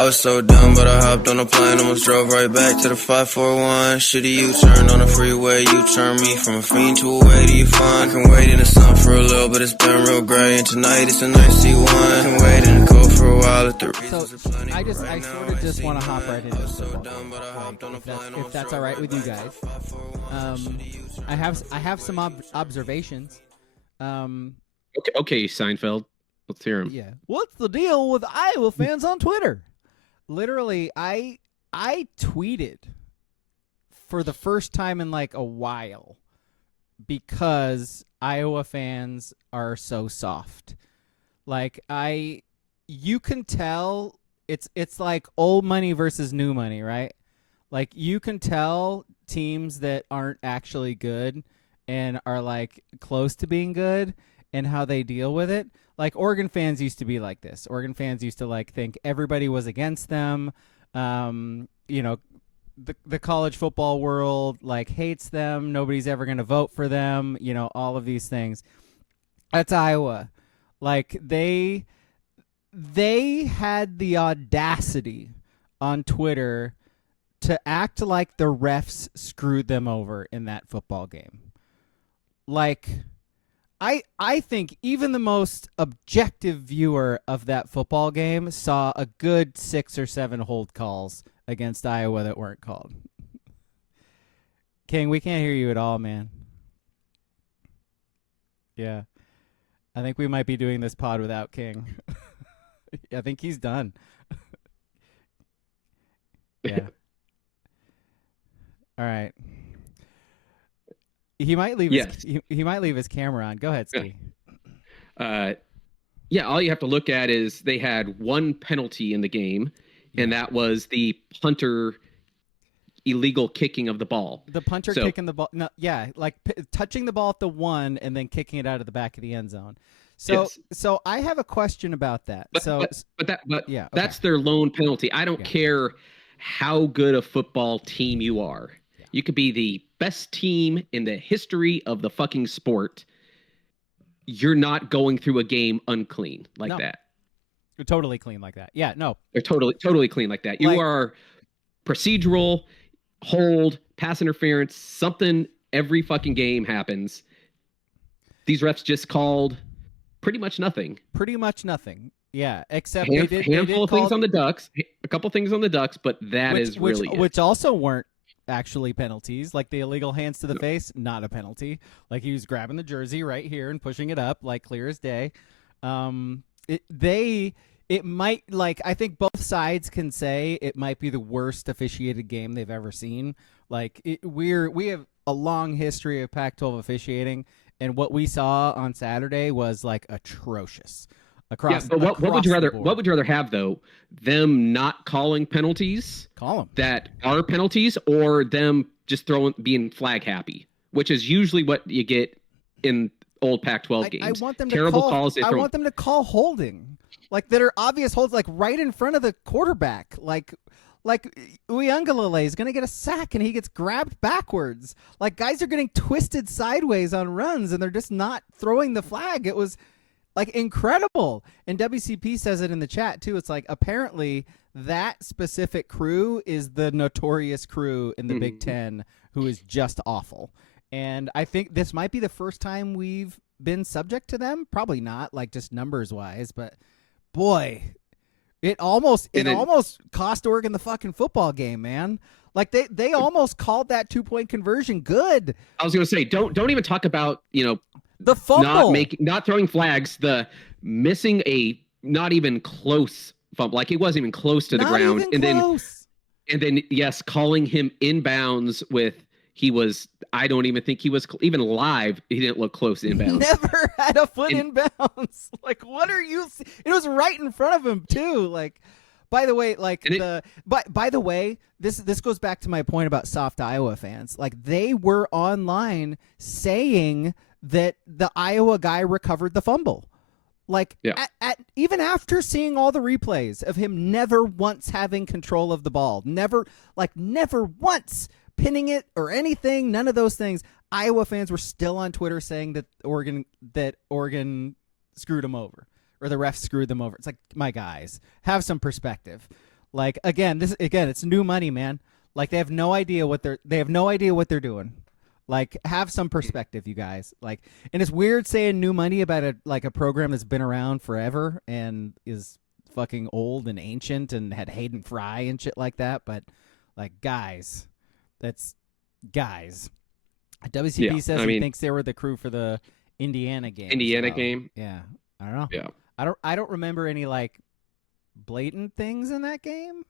I was so dumb, but I hopped on a plane, almost drove right back to the 541. Shitty U-turn on the freeway, you turn me from a fiend to a way to you fun. I can wait in the sun for a little, but it's been real gray, and tonight it's a nice C1. I can wait in the cold for a while at the reasons are plenty. I sort of just want to hop right into football, if that's all right with you guys. I have some observations. Okay, Seinfeld. Let's hear him. Yeah. What's the deal with Iowa fans on Twitter? Literally, I tweeted for the first time in like a while because Iowa fans are so soft. Like you can tell it's like old money versus new money, right? Like you can tell teams that aren't actually good and are like close to being good and how they deal with it. Like Oregon fans used to be like this. Oregon fans used to like think everybody was against them. You know, the college football world like hates them. Nobody's ever going to vote for them. You know, all of these things. That's Iowa. Like they had the audacity on Twitter to act like the refs screwed them over in that football game. Like I think even the most objective viewer of that football game saw a good 6 or 7 hold calls against Iowa that weren't called. King, we can't hear you at all, man. Yeah. I think we might be doing this pod without King. I think he's done. Yeah. All right. He might leave. Yes. He might leave his camera on. Go ahead, Ski. Yeah. All you have to look at is they had one penalty in the game, and that was the punter illegal kicking of the ball. The punter kicking the ball. No, yeah, like touching the ball at the 1 and then kicking it out of the back of the end zone. So, yes. So I have a question about that. That's their lone penalty. I don't care how good a football team you are. Yeah. You could be the best team in the history of the fucking sport. You're not going through a game unclean like that. You're totally clean like that. Yeah, no. They're totally clean like that. You are procedural, hold, pass interference, something every fucking game happens. These refs just called pretty much nothing. Yeah, except a handful of things on the Ducks, a couple things on the Ducks, but which also weren't actually penalties. Like the illegal hands to the face, not a penalty. Like he was grabbing the jersey right here and pushing it up, like clear as day. It might, like, I think both sides can say it might be the worst officiated game they've ever seen. Like we have a long history of Pac-12 officiating, and what we saw on Saturday was like atrocious. What would you rather have though? Them not calling penalties that are penalties, or them just being flag happy, which is usually what you get in old Pac-12 games. I want them Terrible calls. I want them to call holding, like that are obvious holds, like right in front of the quarterback, like Uyunglele is going to get a sack and he gets grabbed backwards. Like guys are getting twisted sideways on runs and they're just not throwing the flag. It was like incredible. And WCP says it in the chat too. It's like apparently that specific crew is the notorious crew in the Big Ten who is just awful. And I think this might be the first time we've been subject to them. Probably not, like just numbers wise, but boy, it almost cost Oregon the fucking football game, man. Like they almost called that 2-point conversion good. I was going to say, don't even talk about, the fumble, not throwing flags, the missing a not even close fumble, like it wasn't even close to the ground, and then yes, calling him inbounds with I don't even think he was even live. He didn't look close inbounds. Never had a foot inbounds. Like, what are you? It was right in front of him too. Like, by the way, this goes back to my point about soft Iowa fans. Like, they were online saying that the Iowa guy recovered the fumble. Like, even after seeing all the replays of him never once having control of the ball, never once pinning it or anything, none of those things, Iowa fans were still on Twitter saying that Oregon screwed them over or the refs screwed them over. It's like, my guys, have some perspective. Like it's new money, man. Like they have no idea what they're doing. Like have some perspective, you guys. Like, and it's weird saying new money about a program that's been around forever and is fucking old and ancient and had Hayden Fry and shit like that. But like, guys. WCB says he thinks they were the crew for the Indiana game. Game. Yeah, I don't know. Yeah, I don't remember any like blatant things in that game.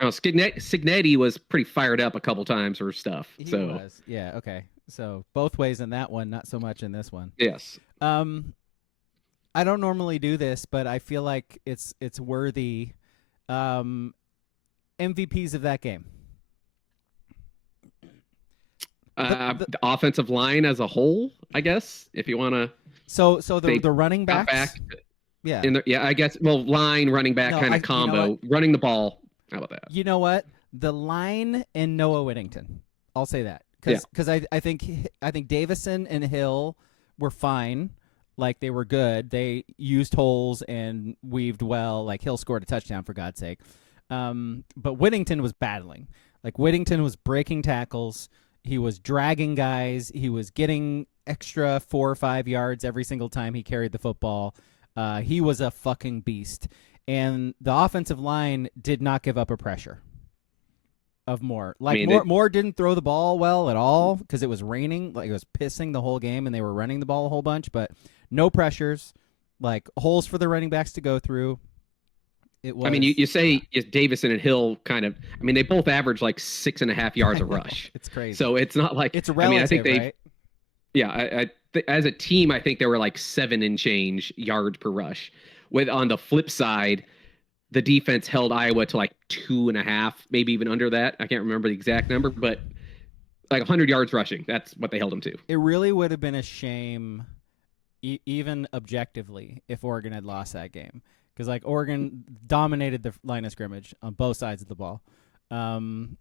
Oh, Signetti was pretty fired up a couple times for stuff. He was. Yeah. Okay. So both ways in that one, not so much in this one. Yes. I don't normally do this, but I feel like it's worthy. MVPs of that game. The offensive line as a whole, I guess, if you want to. So the running backs. Yeah. I guess. Well, line, running back kind of combo, running the ball. How about that? You know what? The line and Noah Whittington. I'll say that because I think Davison and Hill were fine. Like they were good. They used holes and weaved well. Like Hill scored a touchdown for God's sake. But Whittington was battling. Like Whittington was breaking tackles. He was dragging guys. He was getting extra 4 or 5 yards every single time he carried the football. He was a fucking beast. And the offensive line did not give up a pressure of Moore. Like Moore didn't throw the ball well at all because it was raining. Like it was pissing the whole game, and they were running the ball a whole bunch. But no pressures, like holes for the running backs to go through. It was. I mean, you say Davison and Hill kind of. I mean, they both average like 6.5 yards a rush. It's crazy. So it's not like it's relative. I think they. Right? Yeah, as a team, I think they were like 7 and change yards per rush. With on the flip side, the defense held Iowa to like 2.5, maybe even under that. I can't remember the exact number, but like 100 yards rushing. That's what they held them to. It really would have been a shame, even objectively, if Oregon had lost that game. Because like Oregon dominated the line of scrimmage on both sides of the ball. And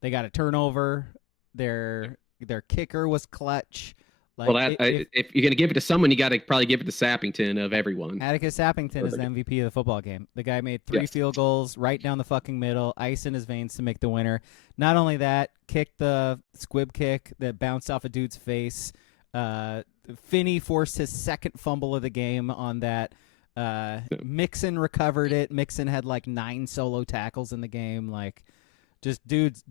they got a turnover. Their kicker was clutch. Like, well, if you're going to give it to someone, you got to probably give it to Sappington of everyone. Atticus Sappington is the MVP of the football game. The guy made 3 field goals right down the fucking middle, ice in his veins to make the winner. Not only that, kicked the squib kick that bounced off a dude's face. Finney forced his second fumble of the game on that. Mixon recovered it. Mixon had like 9 solo tackles in the game. Like, just dudes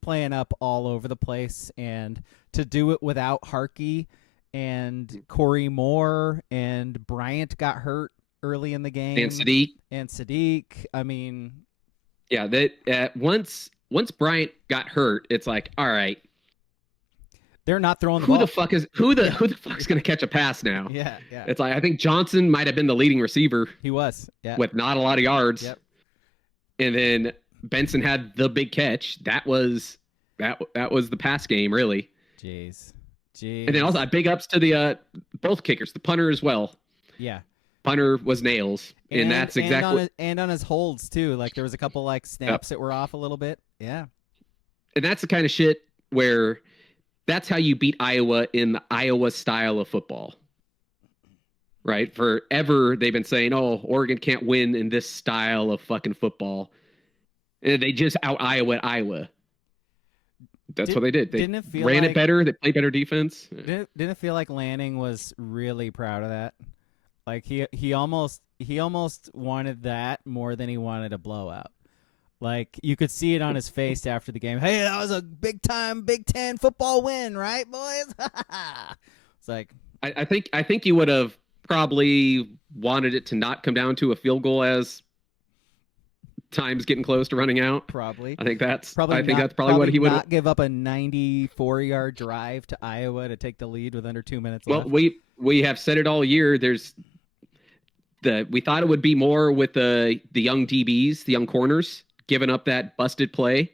playing up all over the place, and to do it without Harkey and Corey Moore and Bryant got hurt early in the game. And Sadiq. I mean, yeah, that once Bryant got hurt, it's like, all right, they're not throwing the ball. Who the fuck's gonna catch a pass now? Yeah. It's like I think Johnson might have been the leading receiver. He was, yeah, with not a lot of yards. Yep. And then Benson had the big catch. That was the pass game, really. Jeez. And then also big ups to the both kickers, the punter as well. Yeah. Punter was nails, and that's exactly and on his holds too. Like there was a couple like snaps that were off a little bit. Yeah. And that's the kind of shit where that's how you beat Iowa in the Iowa style of football. Right? Forever they've been saying, "Oh, Oregon can't win in this style of fucking football." And they just out Iowa. That's what they did. They ran it better. They played better defense. Didn't it feel like Lanning was really proud of that? Like he almost wanted that more than he wanted a blowout. Like you could see it on his face after the game. Hey, that was a big time Big Ten football win, right, boys? It's like I think you would have probably wanted it to not come down to a field goal as time's getting close to running out. Probably. I think that's probably what he would not give up a 94-yard drive to Iowa to take the lead with under 2 minutes left. Well, we have said it all year. We thought it would be more with the young DBs, the young corners, giving up that busted play. Yep.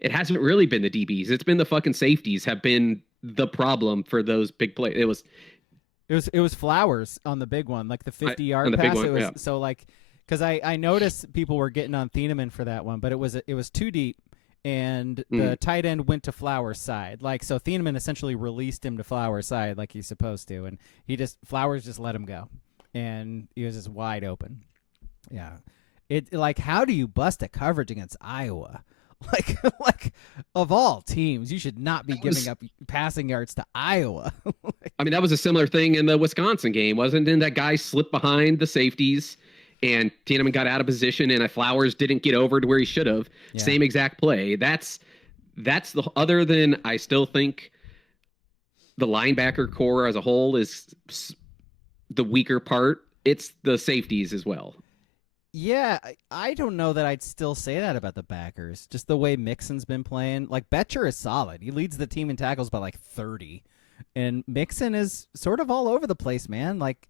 It hasn't really been the DBs. It's been the fucking safeties have been the problem for those big plays. It was Flowers on the big one, like the 50-yard pass. It was so like. Because I noticed people were getting on Thieneman for that one, but it was too deep, and the tight end went to Flowers' side. Like so, Thieneman essentially released him to Flowers' side like he's supposed to, and Flowers just let him go, and he was just wide open. Yeah, It like, how do you bust a coverage against Iowa? Like of all teams, you should not be giving up passing yards to Iowa. I mean, that was a similar thing in the Wisconsin game, wasn't it? That guy slipped behind the safeties and Tiedemann got out of position and Flowers didn't get over to where he should have. Yeah. Same exact play. That's the other than I still think the linebacker core as a whole is the weaker part. It's the safeties as well. Yeah, I don't know that I'd still say that about the backers. Just the way Mixon's been playing. Like, Betcher is solid. He leads the team in tackles by like 30. And Mixon is sort of all over the place, man. Like,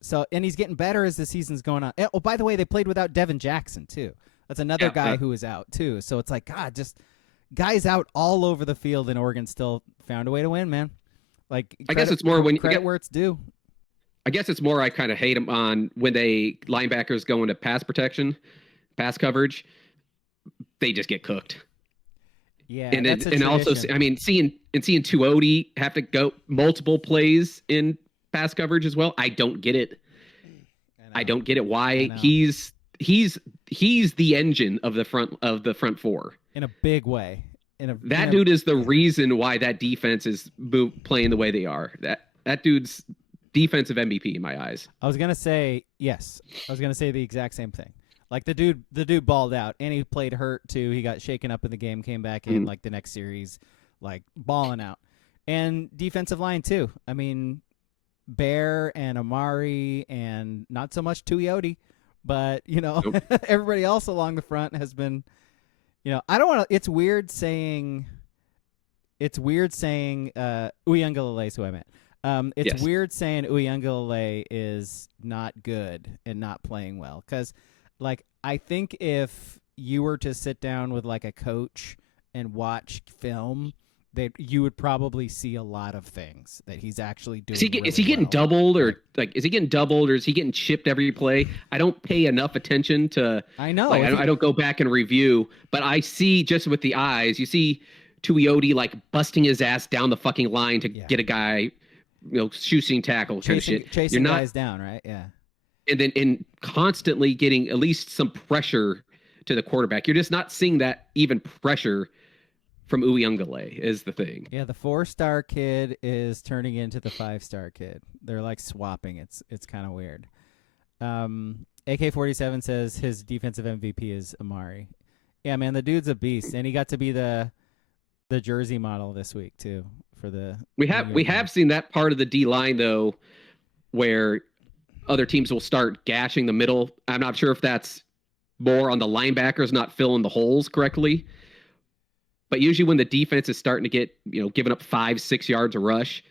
so, and he's getting better as the season's going on. Oh, by the way, they played without Devin Jackson, too. That's another guy who is out, too. So it's like, God, just guys out all over the field, and Oregon still found a way to win, man. Like, I guess it's more when you get where it's due. I guess it's more I kind of hate them on when they linebackers go into pass protection, pass coverage. They just get cooked. Yeah, and also, I mean, seeing Tuioti have to go multiple plays in pass coverage as well. I don't get it. I don't get it. Why he's the engine of the front four in a big way. That dude is the reason why that defense is playing the way they are. That dude's defensive MVP in my eyes. I was gonna say yes. I was gonna say the exact same thing. Like the dude balled out, and he played hurt too. He got shaken up in the game, came back in like the next series, like balling out. And defensive line too. I mean, Bear and Amari, and not so much Tuioti, but nope. Everybody else along the front has been. I don't want to. It's weird saying Uiagalelei is who I meant. It's weird saying Uiagalelei is not good and not playing well, because, like, I think if you were to sit down with like a coach and watch film, that you would probably see a lot of things that he's actually doing. Is he getting doubled, or is he getting chipped every play? I don't pay enough attention to. I know. Like, I don't go back and review, but I see just with the eyes. You see Tuioti like busting his ass down the fucking line to get a guy. Shooting tackle kind of shit. Chasing guys down, right? Yeah. And then constantly getting at least some pressure to the quarterback. You're just not seeing that even pressure from Uiagalelei is the thing. Yeah, the 4-star kid is turning into the 5-star kid. They're like swapping. It's kind of weird. AK-47 says his defensive MVP is Amari. Yeah, man, the dude's a beast, and he got to be the jersey model this week too. We have seen that part of the D line though, where other teams will start gashing the middle. I'm not sure if that's more on the linebackers not filling the holes correctly, but usually when the defense is starting to get giving up 5-6 yards a rush,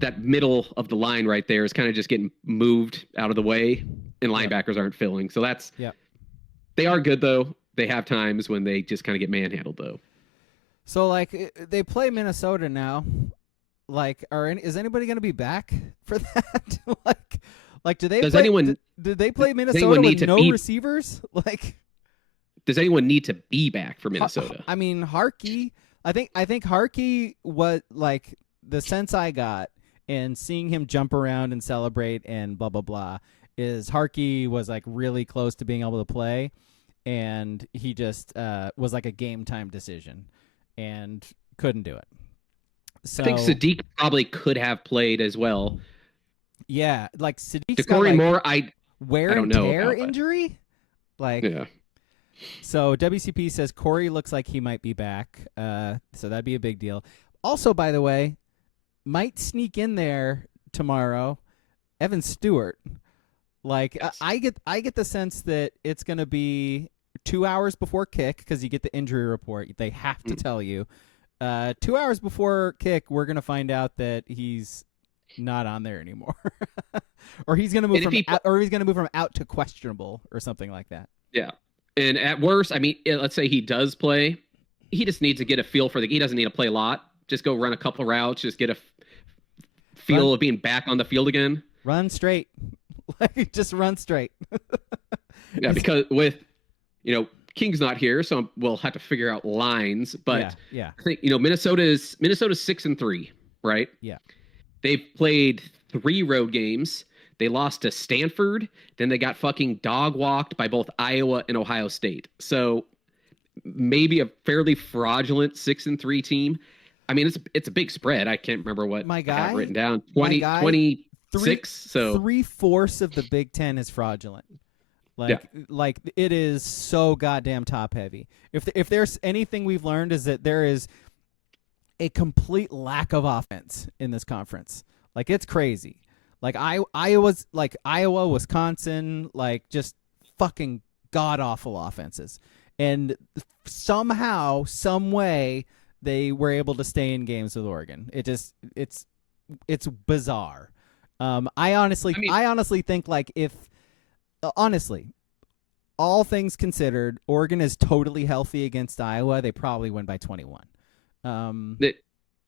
that middle of the line right there is kind of just getting moved out of the way, and linebackers aren't filling. So they are good though. They have times when they just kind of get manhandled though. So, like, they play Minnesota now. Like, is anybody going to be back for that? like, do they? Did they play Minnesota with no receivers? Like, does anyone need to be back for Minnesota? I mean, Harkey. I think Harkey. What, like, the sense I got in seeing him jump around and celebrate and blah blah blah is Harkey was like really close to being able to play, and he just was like a game time decision. And couldn't do it. So, I think Sadiq probably could have played as well. Yeah, like Sadiq's got like Moore, wear and tear injury. Like, yeah. So WCP says Corey looks like he might be back. So that'd be a big deal. Also, by the way, might sneak in there tomorrow. Evan Stewart. Like, I get the sense that it's gonna be 2 hours before kick, because you get the injury report. They have to tell you. 2 hours before kick, we're going to find out that he's not on there anymore. Or he's going to move from out to questionable or something like that. Yeah. And at worst, I mean, let's say he does play. He just needs to get a feel for he doesn't need to play a lot. Just go run a couple routes. Just get a feel of being back on the field again. Run straight. Just run straight. Yeah, because with... King's not here, so we'll have to figure out lines. But yeah. I think Minnesota's 6-3, right? Yeah. They've played 3 road games. They lost to Stanford. Then they got fucking dog walked by both Iowa and Ohio State. So maybe a fairly fraudulent 6-3 team. I mean, it's a big spread. I can't remember what I have written down. 26. So 3/4 of the Big Ten is fraudulent. Like it is so goddamn top heavy. If there's anything we've learned is that there is a complete lack of offense in this conference. Like it's crazy. Like Iowa, Wisconsin, like just fucking god awful offenses. And somehow, some way, they were able to stay in games with Oregon. It's bizarre. I honestly think like honestly, all things considered, Oregon is totally healthy against Iowa. They probably win by 21.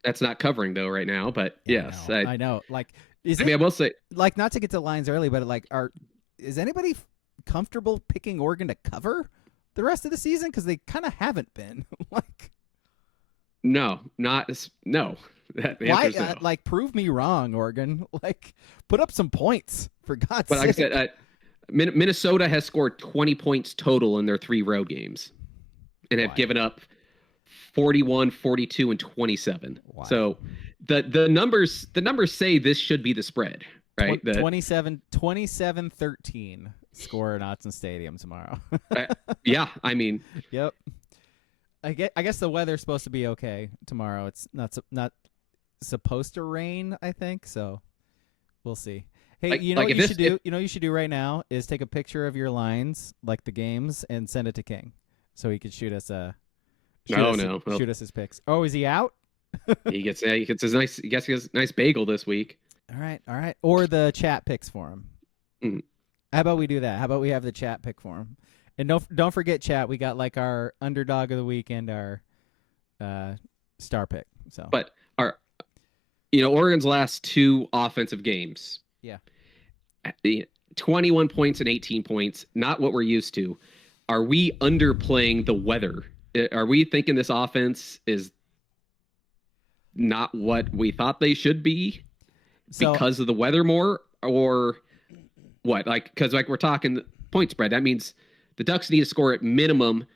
That's not covering though right now, but yes, I know. Like, I will say, like, not to get to lines early, but like, is anybody comfortable picking Oregon to cover the rest of the season? Because they kind of haven't been. Like, no. Why? No. Like, prove me wrong, Oregon. Like, put up some points for God's sake. Like I said, Minnesota has scored 20 points total in their 3 road games, and have given up 41, 42, and 27. Wow. So the numbers say this should be the spread, right? 27-13 score at Autzen Stadium tomorrow. Yeah, I mean, yep. I guess the weather's supposed to be okay tomorrow. It's not supposed to rain, I think. So we'll see. Hey, you know what you should do? You know what you should do right now is take a picture of your lines, like the games, and send it to King, so he could shoot us shoot us his picks. Oh, is he out? he gets his nice bagel this week. All right. Or the chat picks for him. Mm. How about we do that? How about we have the chat pick for him? And don't forget, chat. We got like our underdog of the week and our star pick. So, but Oregon's last 2 offensive games. Yeah. 21 points and 18 points, not what we're used to. Are we underplaying the weather? Are we thinking this offense is not what we thought they should be because of the weather more, or what? Like, because like we're talking point spread, that means the Ducks need to score at minimum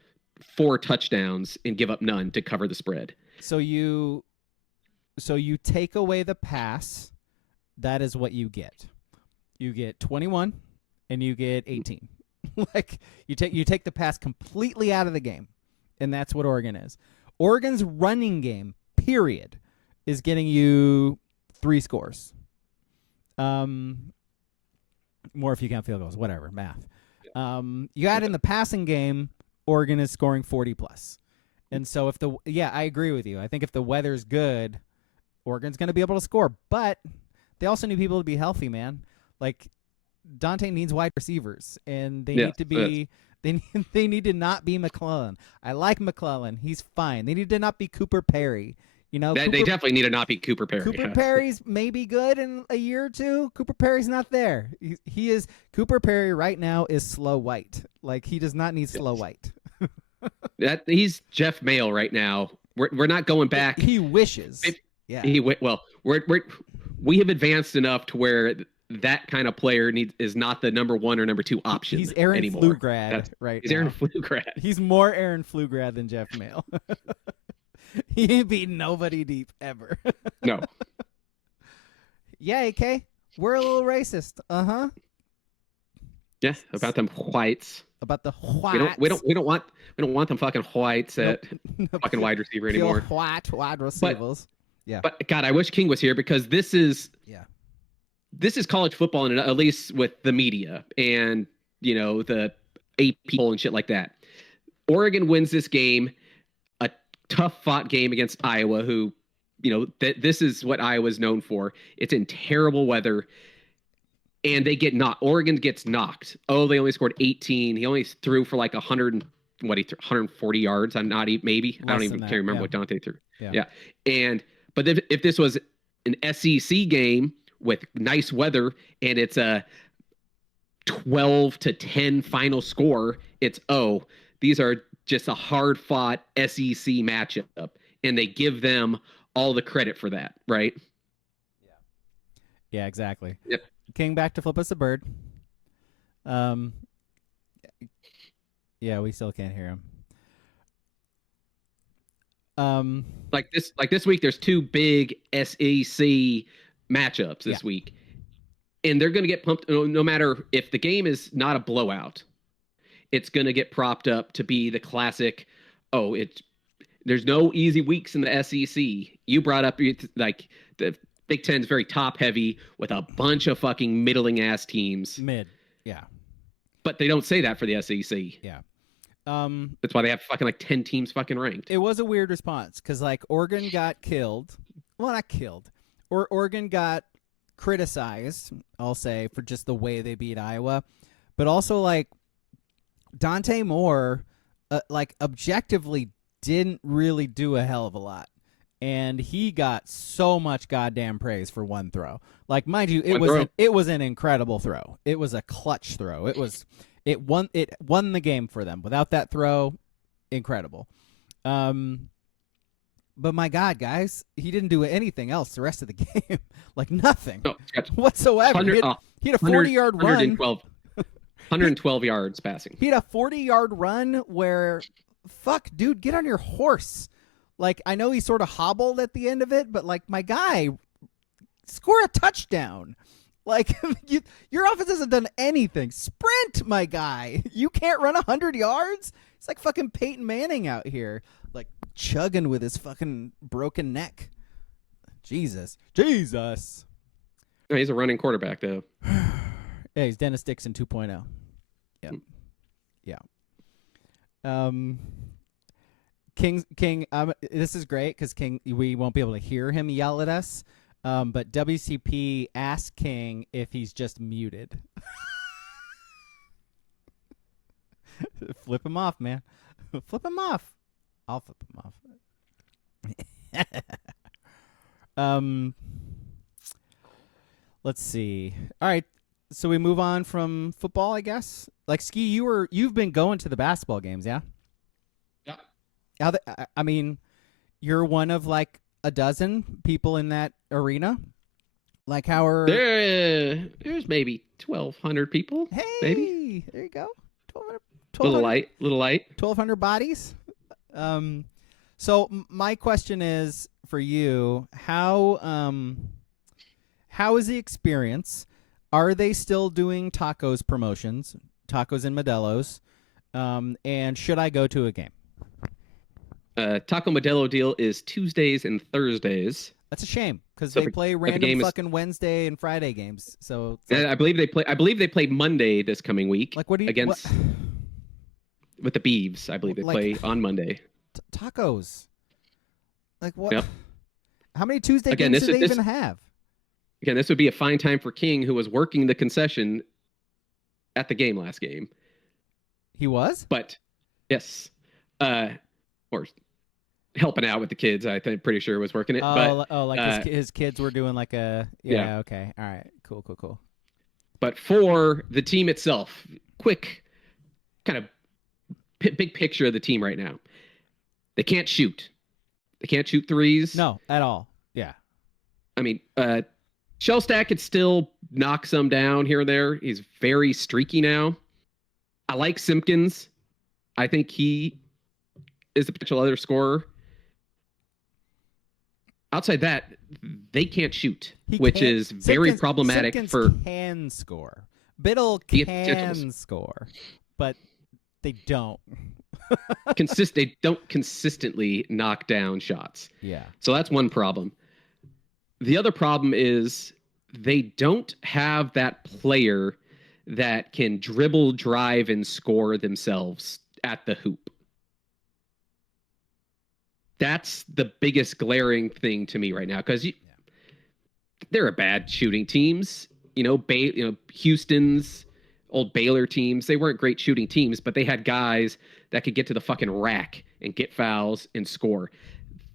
4 touchdowns and give up none to cover the spread. So you take away the pass. That is what you get. You get 21 and you get 18. Like you take the pass completely out of the game, and that's what Oregon is. Oregon's running game, period, is getting you 3 scores. More if you count field goals, whatever, math. You add in the passing game, Oregon is scoring 40 plus. And so I agree with you. I think if the weather's good, Oregon's going to be able to score, but they also need people to be healthy, man. Like Dante needs wide receivers, and they need to be. They need to not be McClellan. I like McClellan; he's fine. They need to not be Cooper Perry. They definitely need to not be Cooper Perry. Cooper Perry's maybe good in a year or 2. Cooper Perry's not there. He is Cooper Perry right now is Slow White. Like he does not need Slow White. He's Jeff Mail right now. We're not going back. He wishes. We have advanced enough to where that kind of player is not the number 1 or number 2 option. He's Aaron anymore. Pflugrad right He's now. Aaron Pflugrad. He's more Aaron Pflugrad than Jeff Mail. He ain't beat nobody deep ever. No. Yeah, AK. We're a little racist. Uh-huh. Yeah, about them whites. About the whites. We don't want them fucking whites at fucking wide receiver anymore. White wide receivers. But God, I wish King was here, because this is college football, and at least with the media and the AP people and shit like that. Oregon wins this game, a tough fought game against Iowa, who this is what Iowa's known for. It's in terrible weather, and they get knocked. Oregon gets knocked. Oh, they only scored 18. He only threw for like 140 yards. I don't even remember what Dante threw. Yeah. But if this was an SEC game with nice weather and it's a 12-10 final score, these are just a hard-fought SEC matchup, and they give them all the credit for that, right? Yeah, exactly. Yep. King back to flip us a bird. Yeah, we still can't hear him. Like this week, there's 2 big SEC matchups this week, and they're going to get pumped no matter if the game is not a blowout. It's going to get propped up to be the classic. Oh, there's no easy weeks in the SEC. You brought up like the Big Ten's very top heavy with a bunch of fucking middling ass teams. Yeah. But they don't say that for the SEC. Yeah. That's why they have fucking like 10 teams fucking ranked. It was a weird response because like Oregon got killed. Well, not killed. Or Oregon got criticized, I'll say, for just the way they beat Iowa. But also like Dante Moore, like objectively didn't really do a hell of a lot. And he got so much goddamn praise for one throw. Like, mind you, it was an incredible throw. It was a clutch throw. It won the game for them. Without that throw, incredible. But my God, guys, he didn't do anything else the rest of the game. Like nothing whatsoever. He had a 40-yard run. 112 yards passing. He had a 40-yard run where, fuck, dude, get on your horse. Like, I know he sort of hobbled at the end of it, but, like, my guy, score a touchdown. Like, your offense hasn't done anything. Sprint, my guy. You can't run 100 yards? It's like fucking Peyton Manning out here, like, chugging with his fucking broken neck. Jesus. No, he's a running quarterback, though. Yeah, he's Dennis Dixon 2.0. Yep. Yeah. King, this is great because King, we won't be able to hear him yell at us. But WCP asked King if he's just muted. Flip him off, man. Flip him off. I'll flip him off. Let's see. All right. So we move on from football, I guess. Like Ski, you've been going to the basketball games, yeah? Yeah. I mean, you're one of like a dozen people in that arena. Like how are there's maybe 1,200 people? Hey, maybe. There you go. 1,200. Little light. 1,200 bodies. So my question is for you: how is the experience? Are they still doing tacos promotions, tacos and Modelo's? And should I go to a game? Taco Modelo deal is Tuesdays and Thursdays. That's a shame because they play random fucking Wednesday and Friday games. So I believe they play Monday this coming week. Like what do you against with the Beavs? I believe they play on Monday. Tacos. Like what? Yep. How many Tuesday games do they even have? Again, this would be a fine time for King, who was working the concession at the game last game. He was? But yes, or helping out with the kids. I think pretty sure was working it. Like his kids were doing like a yeah. Okay, all right, cool. But for the team itself, quick kind of big picture of the team right now. They can't shoot. They can't shoot threes. No, at all. Yeah. I mean, Shellstack could still knock some down here and there. He's very streaky now. I like Simpkins. I think he is a potential other scorer. Outside that, they can't shoot, which is very problematic. Simpkins can score. Biddle can score, but they don't. They don't consistently knock down shots. Yeah. So that's one problem. The other problem is they don't have that player that can dribble, drive, and score themselves at the hoop. That's the biggest glaring thing to me right now because there are bad shooting teams. Houston's old Baylor teams, they weren't great shooting teams, but they had guys that could get to the fucking rack and get fouls and score.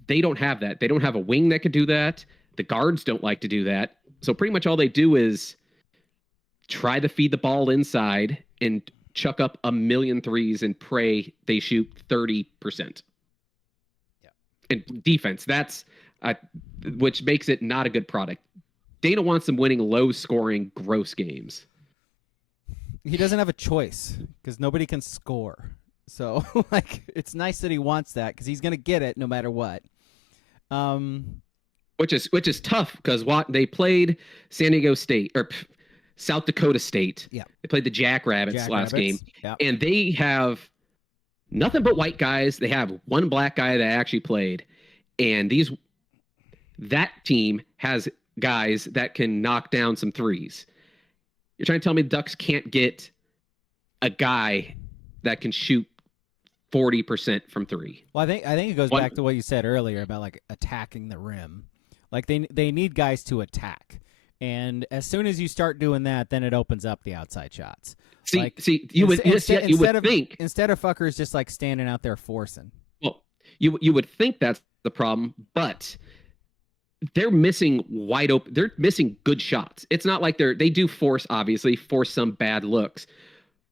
They don't have that. They don't have a wing that could do that. The guards don't like to do that. So pretty much all they do is try to feed the ball inside and chuck up a million threes and pray they shoot 30%. Yeah. And defense, that's which makes it not a good product. Dana wants them winning low-scoring, gross games. He doesn't have a choice because nobody can score. So, like, it's nice that he wants that because he's going to get it no matter what. Which is tough because they played San Diego State or South Dakota State. Yeah. They played the Jackrabbits last game. Yep. And they have nothing but white guys. They have one black guy that actually played. And that team has guys that can knock down some threes. You're trying to tell me the Ducks can't get a guy that can shoot 40% from three? Well, I think it goes back to what you said earlier about like attacking the rim. Like they need guys to attack. And as soon as you start doing that, then it opens up the outside shots. You would think instead of fuckers just like standing out there forcing. Well, you would think that's the problem, but they're missing wide open. They're missing good shots. It's not like they do force some bad looks,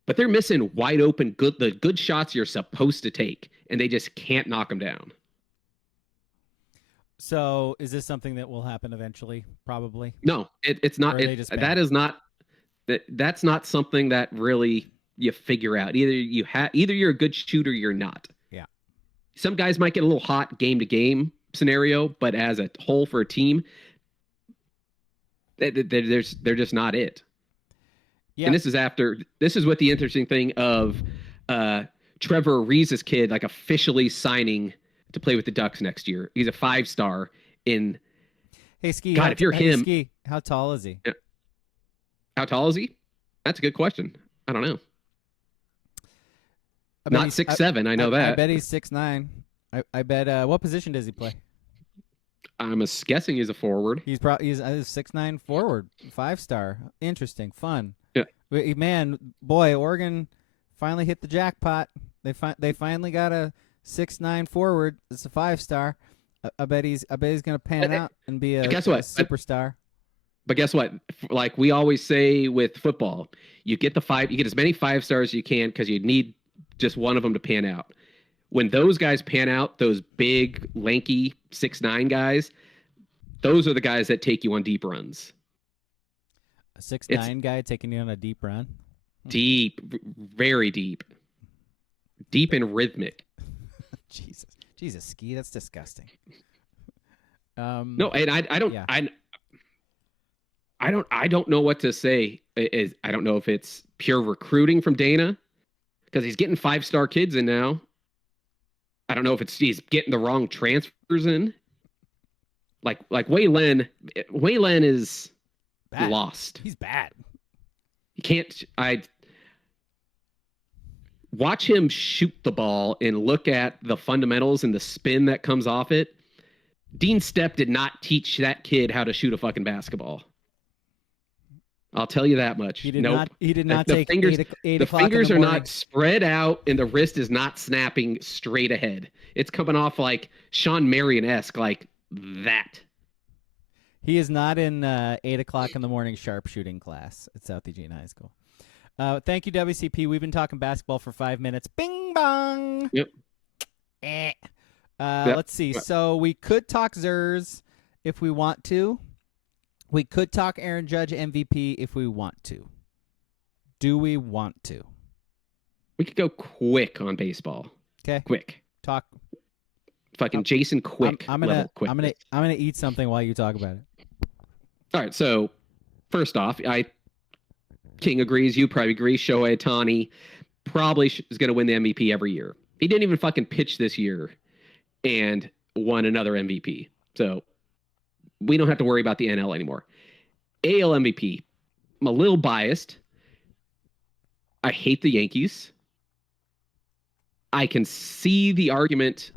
but they're missing wide open the good shots you're supposed to take, and they just can't knock them down. So, is this something that will happen eventually? Probably. No, it's not. That's not something that really you figure out. Either you're a good shooter, or you're not. Yeah. Some guys might get a little hot game to game scenario, but as a whole for a team, they're just not it. Yeah. And this is what the interesting thing of Trevor Ariza's kid, like officially signing to play with the Ducks next year. He's a 5-star in. Hey, Ski. God, if you're him, Ski, how tall is he? Yeah. How tall is he? That's a good question. I don't know. Not 6'7". I know that. I bet he's 6'9". I bet. What position does he play? I'm guessing he's a forward. He's 6'9" forward, 5-star. Interesting, fun. Yeah. Man, boy, Oregon finally hit the jackpot. They finally got a 6'9" forward. It's a 5-star. I bet he's gonna pan out and be a superstar. But guess what? Like we always say with football, you get as many 5-stars as you can because you need just one of them to pan out. When those guys pan out, those big, lanky 6'9" guys, those are the guys that take you on deep runs. A 6'9" guy taking you on a deep run? Deep, very deep. Deep and rhythmic. Jesus, Ski, that's disgusting. No, and I don't. Yeah. I don't know what to say. I don't know if it's pure recruiting from Dana because he's getting 5-star kids in now. I don't know if he's getting the wrong transfers in. Like Waylon is bad. Lost. He's bad. You can't. Watch him shoot the ball and look at the fundamentals and the spin that comes off it. Dean Stepp did not teach that kid how to shoot a fucking basketball. I'll tell you that much. He did not take fingers, 8 the o'clock fingers in the are morning. not spread out and the wrist is not snapping straight ahead. It's coming off like Sean Marion-esque, like that. He is not in 8 o'clock in the morning sharpshooting class at South Eugene High School. Thank you, WCP. We've been talking basketball for 5 minutes. Bing bong. Yep. Yep. Let's see. So we could talk Zers if we want to. We could talk Aaron Judge MVP if we want to. Do we want to? We could go quick on baseball. Okay. Quick. Talk. Fucking Jason Quick. I'm gonna eat something while you talk about it. All right. So first off, King agrees. You probably agree. Shohei Ohtani probably is going to win the MVP every year. He didn't even fucking pitch this year and won another MVP. So we don't have to worry about the NL anymore. AL MVP. I'm a little biased. I hate the Yankees. I can see the argument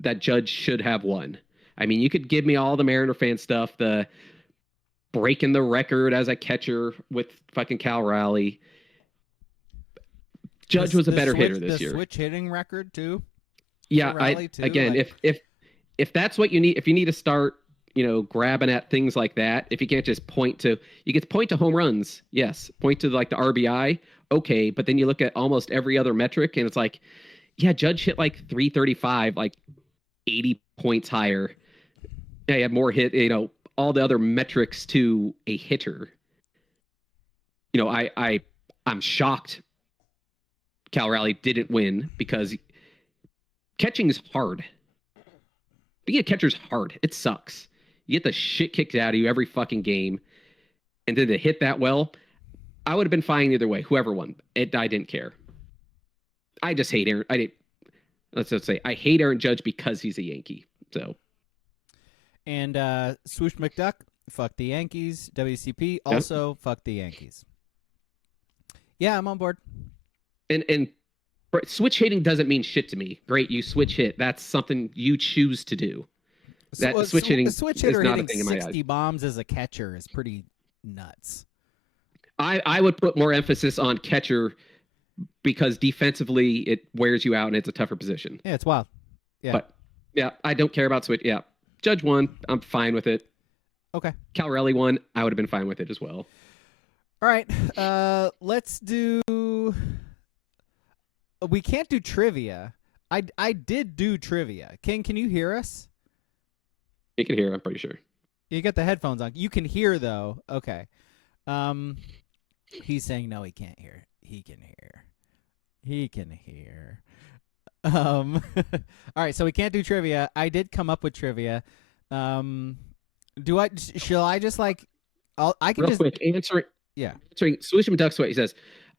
that Judge should have won. I mean, you could give me all the Mariner fan stuff, the breaking the record as a catcher with fucking Cal Raleigh. Judge was a better hitter this year. The switch hitting record too. Yeah, if that's what you need, if you need to start, grabbing at things like that, if you can't just point to home runs, yes, point to like the RBI, okay, but then you look at almost every other metric and it's like, yeah, Judge hit like 335, like 80 points higher. Yeah, he had more hit, all the other metrics to a hitter, you know, I'm shocked Cal Raleigh didn't win because catching is hard. Being a catcher is hard. It sucks. You get the shit kicked out of you every fucking game, and then to hit that well, I would have been fine either way. Whoever won, I didn't care. I just hate Aaron. Let's just say I hate Aaron Judge because he's a Yankee. So, and Swoosh McDuck, fuck the Yankees. WCP also fuck the Yankees. Yeah, I'm on board. And switch hitting doesn't mean shit to me. Great, you switch hit. That's something you choose to do. That switch hitting is not a thing in my eyes. 60 bombs as a catcher is pretty nuts. I would put more emphasis on catcher because defensively it wears you out and it's a tougher position. Yeah, it's wild. Yeah. But yeah, I don't care about switch. Yeah. Judge won. I'm fine with it. Okay. Cal Raleigh won. I would have been fine with it as well. All right. Let's do. We can't do trivia. I did do trivia. King, can you hear us? You can hear, I'm pretty sure. You got the headphones on. You can hear though. Okay. He's saying no, he can't hear. He can hear. He can hear. All right, so we can't do trivia. I did come up with trivia. Shall I just like I can real just quick answer it. Yeah. Answering Swisham Duck's way. He says,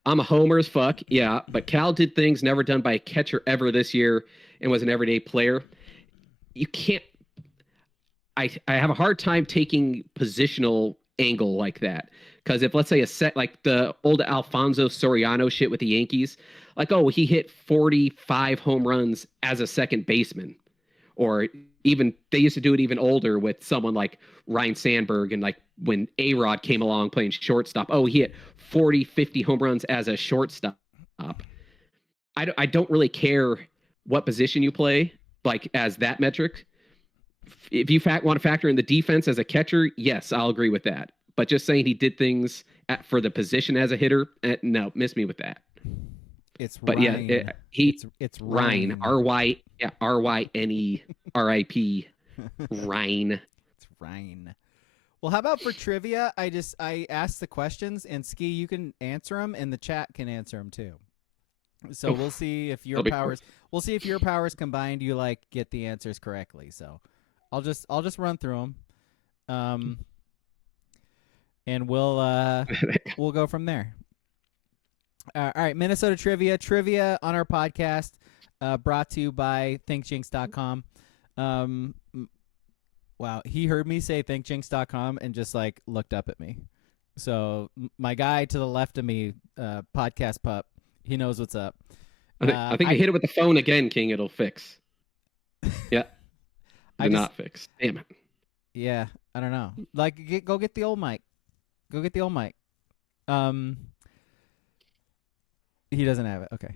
I'm a homer as fuck. Yeah, but Cal did things never done by a catcher ever this year and was an everyday player. You can't I have a hard time taking positional angle like that. Because if, let's say, a set like the old Alfonso Soriano shit with the Yankees, like, oh, he hit 45 home runs as a second baseman. Or even they used to do it even older with someone like Ryan Sandberg. And like when A-Rod came along playing shortstop, oh, he hit 40, 50 home runs as a shortstop. I don't really care what position you play, like as that metric. If you want to factor in the defense as a catcher, yes, I'll agree with that. But just saying he did things for the position as a hitter, no, miss me with that. It's but Ryan. Yeah, it's Ryan. RYNE Ryan. It's Ryan. Well, how about for trivia? I asked the questions, and Ski, you can answer them, and the chat can answer them too. So we'll see if your powers. We'll see if your powers combined, you like get the answers correctly. So I'll just run through them. And we'll go from there. All right, Minnesota trivia on our podcast, brought to you by ThinkJinx.com. Wow, he heard me say ThinkJinx.com and just like looked up at me. So my guy to the left of me, podcast pup, he knows what's up. I think I hit it with the phone again, King. It'll fix. Yeah, not fix. Damn it. Yeah, I don't know. Like, go get the old mic. Go get the old mic. He doesn't have it. Okay.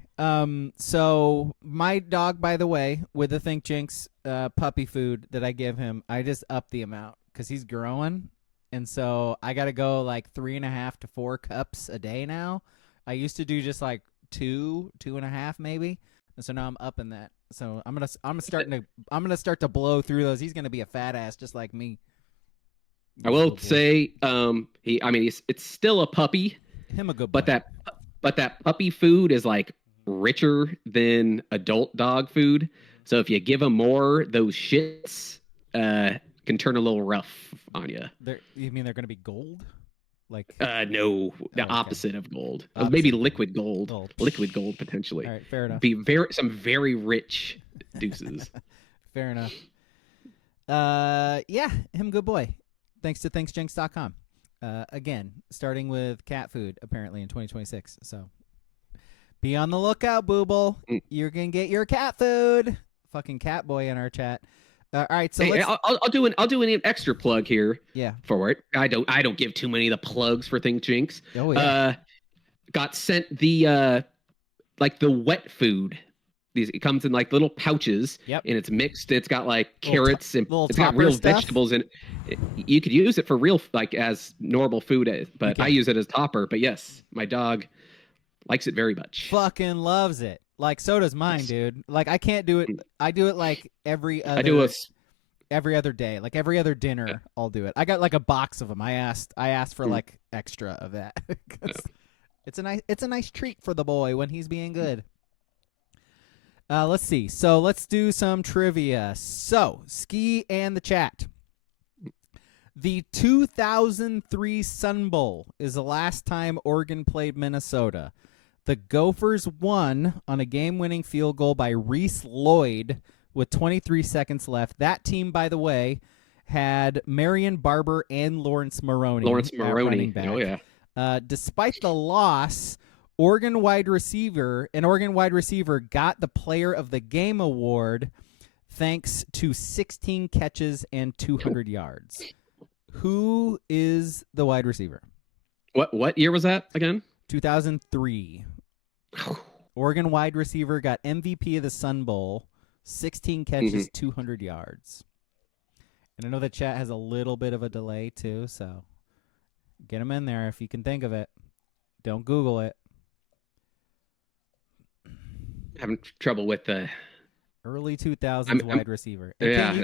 So my dog, by the way, with the Think Jinx puppy food that I give him, I just up the amount because he's growing, and so I got to go like 3.5 to 4 cups a day now. I used to do just like 2.5 maybe, and so now I'm upping that. So I'm gonna start to blow through those. He's gonna be a fat ass just like me. I will say, it's still a puppy. Him a good boy. But that puppy food is like richer than adult dog food. So if you give them more, those shits can turn a little rough on you. You mean they're going to be gold? Like no, the opposite of gold. Maybe liquid gold. Liquid gold potentially. All right, fair enough. Be some very rich deuces. Fair enough. Yeah, him good boy. Thanks to thanksjinx.com. Again, starting with cat food apparently in 2026. So be on the lookout, Booble. You're gonna get your cat food. Fucking cat boy in our chat. All right, so I'll do an extra plug here. Yeah. For it. I don't give too many of the plugs for Think Jinx. Oh yeah. Got sent the like the wet food. It comes in like little pouches, and it's mixed. It's got like carrots and it's got real stuff. Vegetables in it. You could use it for real, like as normal food, but I use it as topper. But yes, my dog likes it very much. Fucking loves it. Like so does mine, dude. Like I can't do it. I do it like every other. every other day, like every other dinner. I'll do it. I got like a box of them. I asked for like extra of that. It's a nice treat for the boy when he's being good. Let's see. So let's do some trivia. So Ski and the chat. The 2003 Sun Bowl is the last time Oregon played Minnesota. The Gophers won on a game-winning field goal by Reese Lloyd with 23 seconds left. That team, by the way, had Marion Barber and Lawrence Maroney. Running back. Oh, yeah. Despite the loss, Oregon wide receiver got the Player of the Game award thanks to 16 catches and 200 yards. Who is the wide receiver? What year was that again? 2003. Oregon wide receiver got MVP of the Sun Bowl, 16 catches, 200 yards. And I know the chat has a little bit of a delay too, so get them in there if you can think of it. Don't Google it. Having trouble with the early 2000s wide receiver. Yeah, you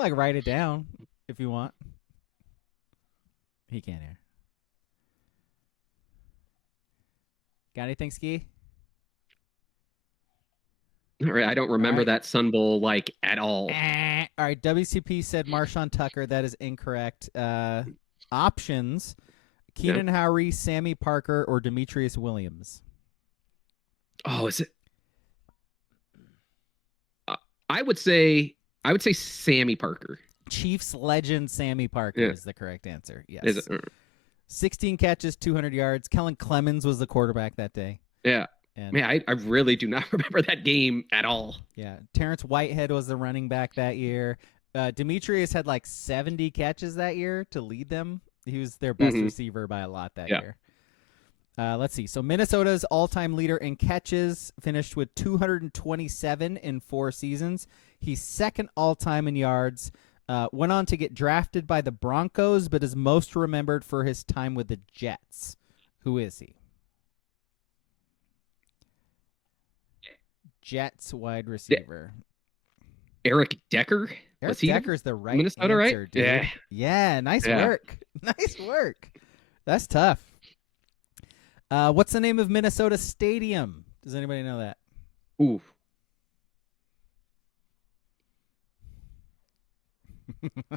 can write it down if you want. He can't hear. Got anything, Ski? I don't remember that Sun Bowl like at all. All right, WCP said Marshawn Tucker. That is incorrect. Options: Keenan Howery, Sammy Parker, or Demetrius Williams. Oh, is it? I would say Sammy Parker. Chiefs legend Sammy Parker is the correct answer. Yes. Is it? 16 catches, 200 yards. Kellen Clemens was the quarterback that day. Yeah. And man, I really do not remember that game at all. Yeah. Terrence Whitehead was the running back that year. Demetrius had like 70 catches that year to lead them. He was their best receiver by a lot that year. Let's see. So Minnesota's all-time leader in catches finished with 227 in 4 seasons. He's second all-time in yards. Went on to get drafted by the Broncos, but is most remembered for his time with the Jets. Who is he? Jets wide receiver. Eric Decker? Eric Decker's the right Minnesota, answer, right? dude. Yeah. Yeah, nice work. Nice work. That's tough. What's the name of Minnesota Stadium? Does anybody know that? Ooh.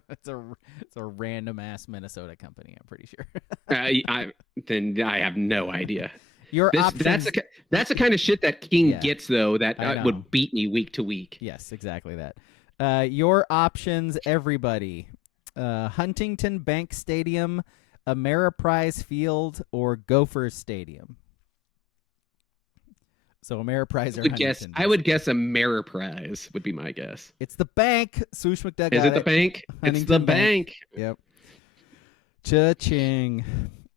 It's a random ass Minnesota company, I'm pretty sure. Then I have no idea. Options, that's the kind of shit that King gets though that would beat me week to week. Yes, exactly that. Your options, everybody: Huntington Bank Stadium, Ameriprise Field, or Gophers Stadium. So Ameriprise or Huntington. I would guess Ameriprise would be my guess. It's the bank. Swoosh McDuck. Is it the bank? It's the bank. Yep. Cha-ching.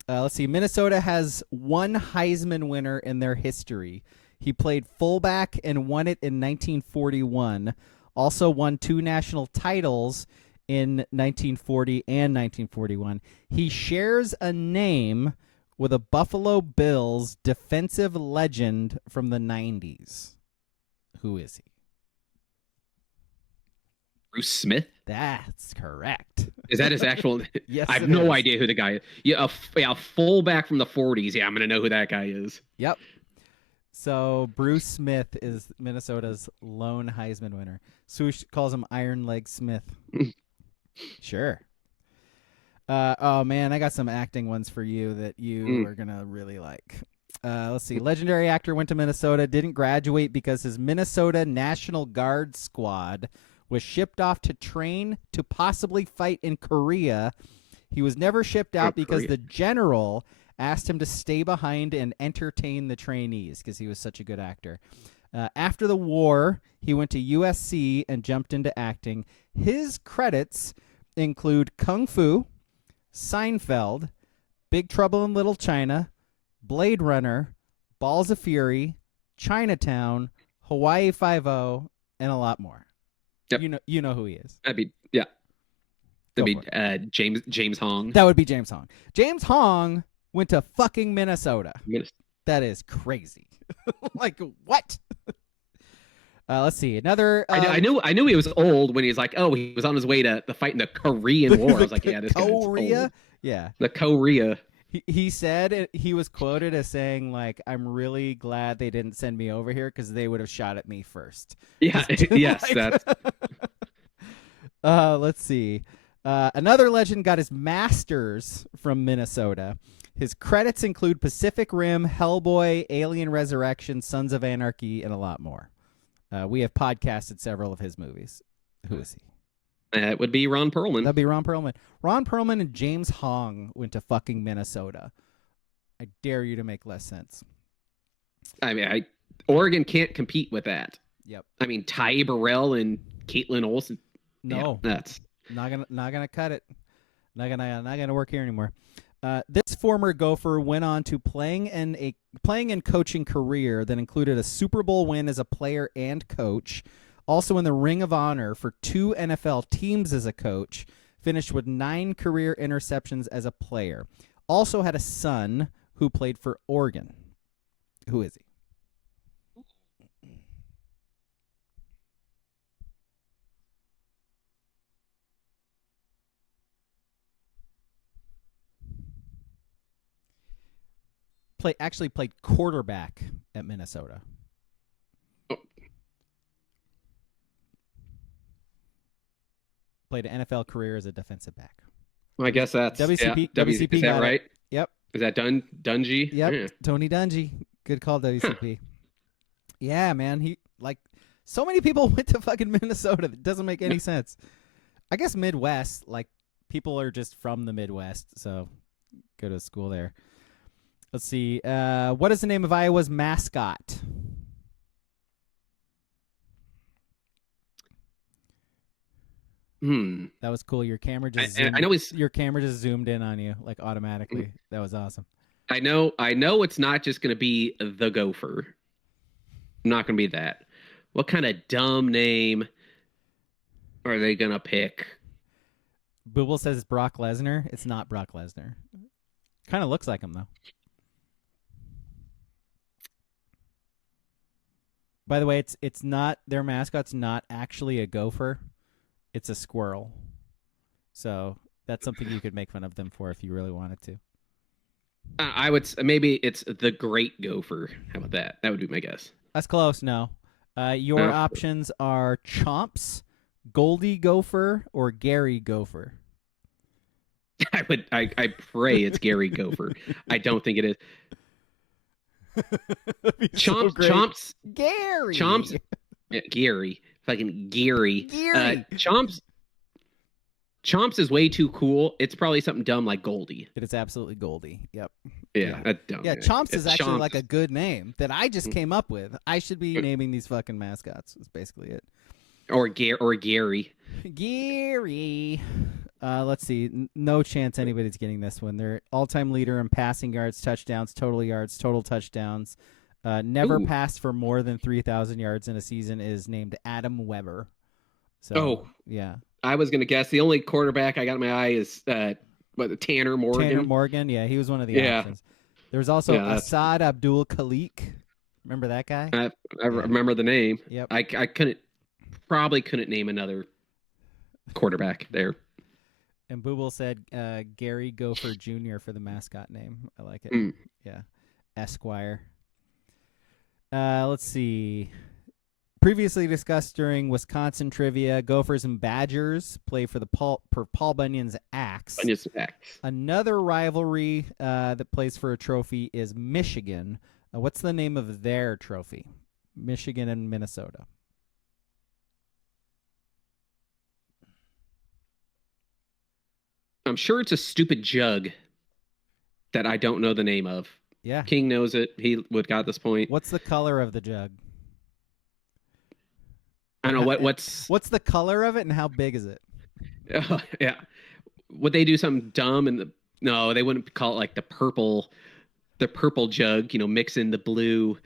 Let's see. Minnesota has one Heisman winner in their history. He played fullback and won it in 1941. Also won 2 national titles in 1940 and 1941. He shares a name with a Buffalo Bills defensive legend from the 90s. Who is he? Bruce Smith? That's correct. Is that his actual? Yes, I have no idea who the guy is. Yeah, a fullback from the 40s. Yeah, I'm going to know who that guy is. Yep. So Bruce Smith is Minnesota's lone Heisman winner. Swoosh calls him Iron Leg Smith. Sure. Oh, man, I got some acting ones for you that you are going to really like. Let's see. Legendary actor went to Minnesota, didn't graduate because his Minnesota National Guard squad was shipped off to train to possibly fight in Korea. He was never shipped out because the general asked him to stay behind and entertain the trainees because he was such a good actor. After the war, he went to USC and jumped into acting. His credits include Kung Fu, Seinfeld, Big Trouble in Little China, Blade Runner, Balls of Fury, Chinatown, Hawaii Five-0, and a lot more. Yep. You know who he is. That'd be James Hong. That would be James Hong. James Hong went to fucking Minnesota. That is crazy. Like, what? Let's see. Another. I knew he was old when he was like, oh, he was on his way to the fight in the Korean War. I was like, yeah, this guy's old. Yeah. The Korea. He said he was quoted as saying, like, I'm really glad they didn't send me over here because they would have shot at me first. Yeah. Yes. That's. Let's see. Another legend got his master's from Minnesota. His credits include Pacific Rim, Hellboy, Alien Resurrection, Sons of Anarchy, and a lot more. We have podcasted several of his movies. Who is he? That would be Ron Perlman. That'd be Ron Perlman. Ron Perlman and James Hong went to fucking Minnesota. I dare you to make less sense. I mean, Oregon can't compete with that. Yep. I mean, Ty Burrell and Caitlin Olsen. No, yeah, that's not gonna cut it. Not gonna work here anymore. This former Gopher went on to playing and coaching career that included a Super Bowl win as a player and coach. Also in the Ring of Honor for 2 NFL teams as a coach. Finished with 9 career interceptions as a player. Also had a son who played for Oregon. Who is he? Actually played quarterback at Minnesota. Played an NFL career as a defensive back. I guess that's WCP. Yeah, WCP is that right? It. Yep. Is that Dungy? Yep. Yeah. Tony Dungy. Good call, WCP. Yeah, man. He so many people went to fucking Minnesota. That doesn't make any sense. I guess Midwest, people are just from the Midwest, so go to school there. Let's see. What is the name of Iowa's mascot? That was cool. Your camera just zoomed in on you automatically. That was awesome. I know it's not just going to be the Gopher. I'm not going to be that. What kind of dumb name are they going to pick? Booble says it's Brock Lesnar. It's not Brock Lesnar. Kind of looks like him though. By the way, it's not their mascot's not actually a gopher. It's a squirrel. So that's something you could make fun of them for if you really wanted to. I would maybe it's the Great Gopher. How about that? That would be my guess. That's close. No, your options are Chomps, Goldie Gopher, or Gary Gopher. I pray it's Gary Gopher. I don't think it is. Chomps, Gary. Chomps, Gary. Fucking Gary. Chomps is way too cool. It's probably something dumb like Goldie. It is absolutely Goldie. Yep. Yeah. That's dumb. Yeah, Chomps is actually a good name that I just came up with. I should be naming these fucking mascots. That's basically it. Or Gary. Gary. Let's see. No chance anybody's getting this one. They're all-time leader in passing yards, touchdowns, total yards, total touchdowns. Never passed for more than 3,000 yards in a season is named Adam Weber. So, yeah. I was going to guess the only quarterback I got in my eye is Tanner Morgan. Tanner Morgan, yeah, he was one of the options. There was also Assad Abdul Khalik. Remember that guy? I remember the name. Yep. I probably couldn't name another quarterback there. And Booble said Gary Gopher Jr. for the mascot name. I like it. Yeah. Esquire. Let's see. Previously discussed during Wisconsin trivia, Gophers and Badgers play for Paul Bunyan's Axe. Another rivalry that plays for a trophy is Michigan. What's the name of their trophy? Michigan and Minnesota. I'm sure it's a stupid jug that I don't know the name of. Yeah. King knows it. He would got this point. What's the color of the jug? I don't know what's the color of it and how big is it? Yeah. Would they do something dumb no, they wouldn't call it like the purple jug, mix in the blue.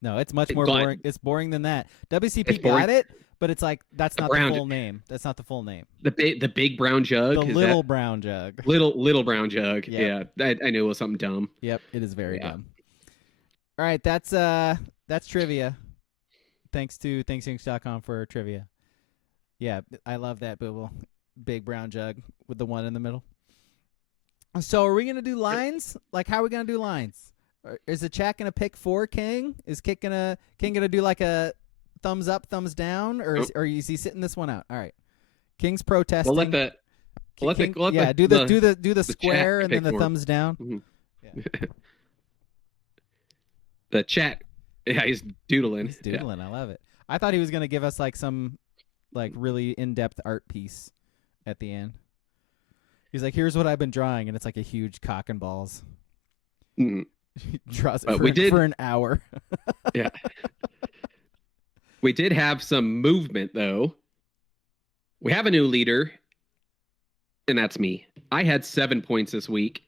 No, it's much more boring. It's boring than that. WCP got it, but it's like that's not the full name. That's not the full name. The big brown jug. The little brown jug. Little brown jug. Yep. Yeah, I knew it was something dumb. Yep, it is very dumb. All right, that's that's trivia. Thanks to thanksgiving.com for trivia. Yeah, I love that Booble. Big brown jug with the one in the middle. So are we going to do lines? Like, how are we going to do lines? Is the chat going to pick for King? Is King going to do like a thumbs up, thumbs down? Or is he sitting this one out? All right. King's protesting. We'll let the square and then the thumbs down. Mm-hmm. Yeah. The chat. Yeah, he's doodling. He's doodling. Yeah. I love it. I thought he was going to give us like some like really in-depth art piece at the end. He's like, here's what I've been drawing, and it's like a huge cock and balls. Mm. He draws it for an hour. Yeah. We did have some movement, though. We have a new leader, and that's me. I had 7 points this week.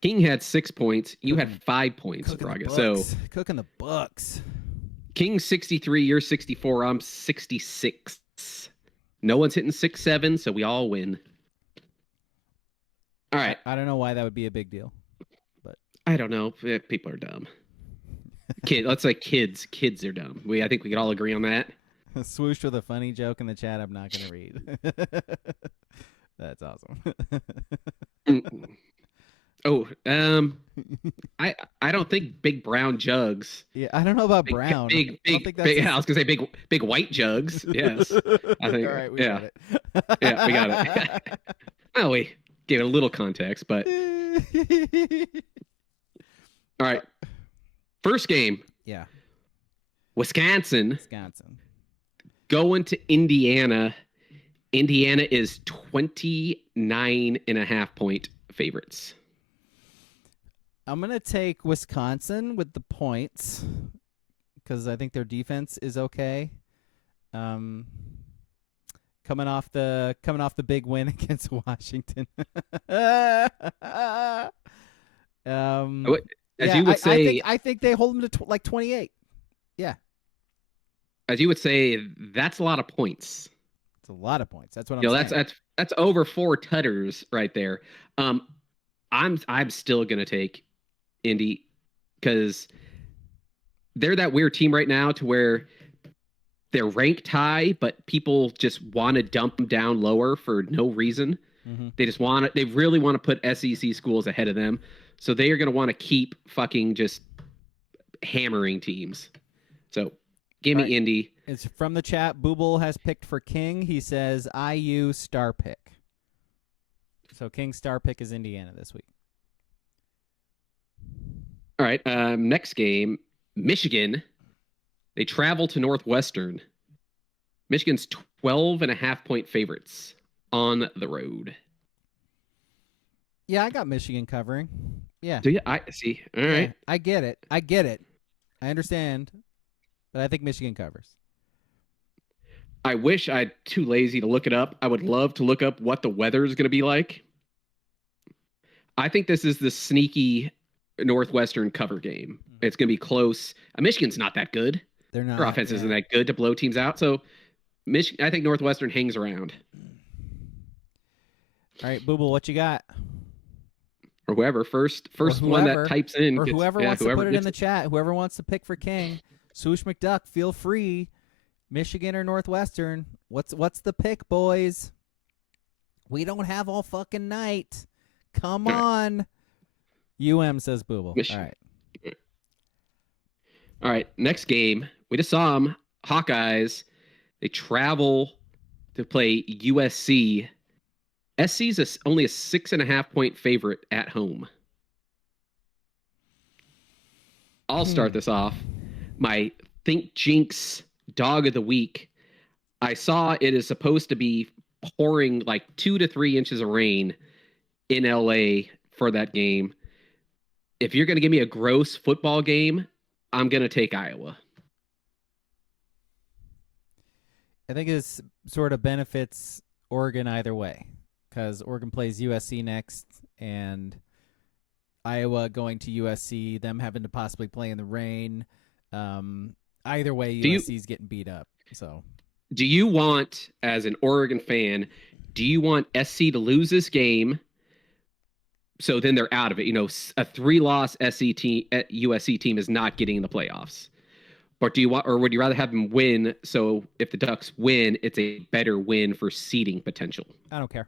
King had 6 points. You had 5 points, Braga. So cooking the books. King's 63, you're 64, I'm 66. No one's hitting 6-7, so we all win. All right. I don't know why that would be a big deal, but I don't know. People are dumb. Let's say kids. Kids are dumb. I think we could all agree on that. Swoosh with a funny joke in the chat. I'm not going to read. That's awesome. Oh, I don't think big brown jugs. Yeah, I don't know about brown. Big. I was gonna say big white jugs. Yes, I think. All right, we got it. Yeah, we got it. Oh, we gave it a little context, but all right. First game. Yeah. Wisconsin going to Indiana. Indiana is 29.5 point favorites. I'm going to take Wisconsin with the points because I think their defense is okay. Coming off the big win against Washington. You would say, I think they hold them to like 28. Yeah. As you would say, that's a lot of points. It's a lot of points. That's what I'm saying. That's over 4 tutters right there. I'm still gonna take Indy because they're that weird team right now to where they're ranked high, but people just want to dump them down lower for no reason. Mm-hmm. They really want to put SEC schools ahead of them. So they are going to want to keep fucking just hammering teams. So give me Indy. It's from the chat. Booble has picked for King. He says IU star pick. So King's star pick is Indiana this week. All right. Next game, Michigan. They travel to Northwestern. Michigan's 12.5 point favorites on the road. Yeah, I got Michigan covering. Yeah. Do you? I see. All right. Yeah, I get it. I understand, but I think Michigan covers. I wish I'm too lazy to look it up. I would love to look up what the weather is going to be like. I think this is the sneaky Northwestern cover game. It's going to be close. Michigan's not that good. They're not. Their offense isn't that good to blow teams out. So, I think Northwestern hangs around. All right, Booble, what you got? Or whoever first one that types in, or whoever wants to put it in the chat. Whoever wants to pick for King, Swoosh McDuck, feel free. Michigan or Northwestern? What's the pick, boys? We don't have all fucking night. Come on. Says Booble. All right. Next game. We just saw them. Hawkeyes. They travel to play USC. SC's only a 6.5 point favorite at home. I'll start this off. My Think Jinx dog of the week. I saw it is supposed to be pouring like 2 to 3 inches of rain in LA for that game. If you're going to give me a gross football game, I'm going to take Iowa. I think this sort of benefits Oregon either way because Oregon plays USC next and Iowa going to USC, them having to possibly play in the rain. Either way, USC's getting beat up. So, do you want, as an Oregon fan, do you want SC to lose this game? So then they're out of it. You know, a 3-loss USC team is not getting in the playoffs. But would you rather have them win? So if the Ducks win, it's a better win for seeding potential. I don't care.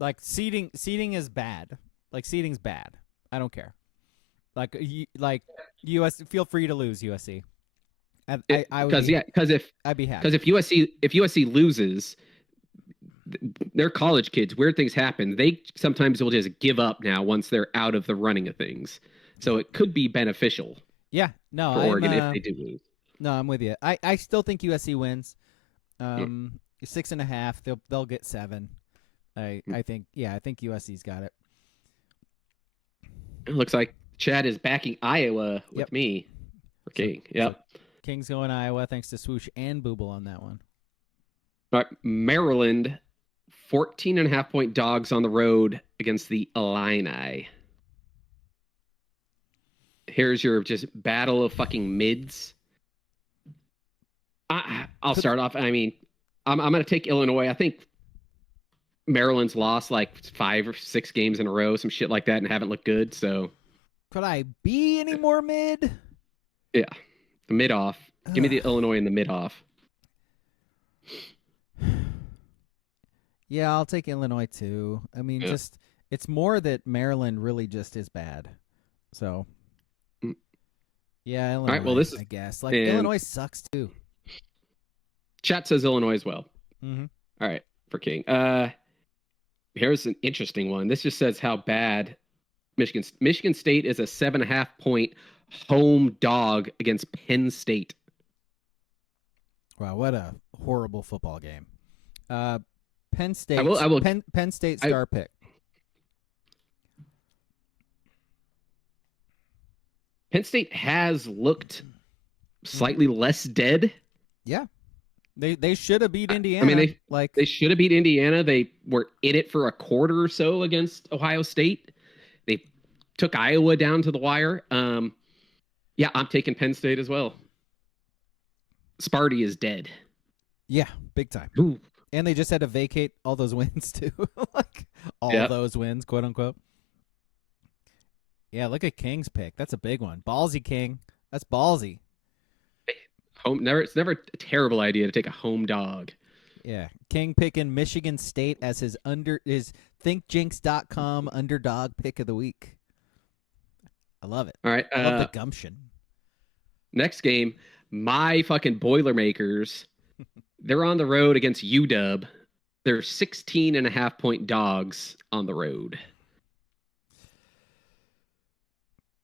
Like seeding is bad. Like seeding's bad. I don't care. Like US, feel free to lose USC. I'd be happy. Because if USC loses, they're college kids. Weird things happen. They sometimes will just give up now once they're out of the running of things. So it could be beneficial. Yeah, no, for Oregon if they do lose. No, I'm with you. I still think USC wins. 6.5. They'll get 7. I think USC's got it. It looks like Chad is backing Iowa with me. For King. Yep. So King's going Iowa thanks to Swoosh and Booble on that one. All right, Maryland, 14.5-point dogs on the road against the Illini. Here's your just battle of fucking mids. I'll start off. I mean, I'm going to take Illinois. I think Maryland's lost like 5 or 6 games in a row, some shit like that, and haven't looked good. So, could I be any more mid? Yeah, the mid off. Give me the Illinois in the mid off. Yeah, I'll take Illinois too. I mean, just it's more that Maryland really just is bad. So, yeah, Illinois. All right, well, I guess Illinois sucks too. Chat says Illinois as well. Mm-hmm. All right, for King. Here's an interesting one. This just says how bad Michigan State is a 7.5-point home dog against Penn State. Wow, what a horrible football game. Penn State. Penn State star pick. Penn State has looked slightly less dead. Yeah. They should have beat Indiana. I mean, they should have beat Indiana. They were in it for a quarter or so against Ohio State. They took Iowa down to the wire. Yeah, I'm taking Penn State as well. Sparty is dead. Yeah, big time. Ooh. And they just had to vacate all those wins too. Those wins, quote unquote. Yeah, look at King's pick. That's a big one. Ballsy King. That's ballsy. It's never a terrible idea to take a home dog. Yeah. King picking Michigan State as his thinkjinx.com underdog pick of the week. I love it. All right. I love the gumption. Next game, my fucking Boilermakers. They're on the road against UW. They're 16.5-point dogs on the road.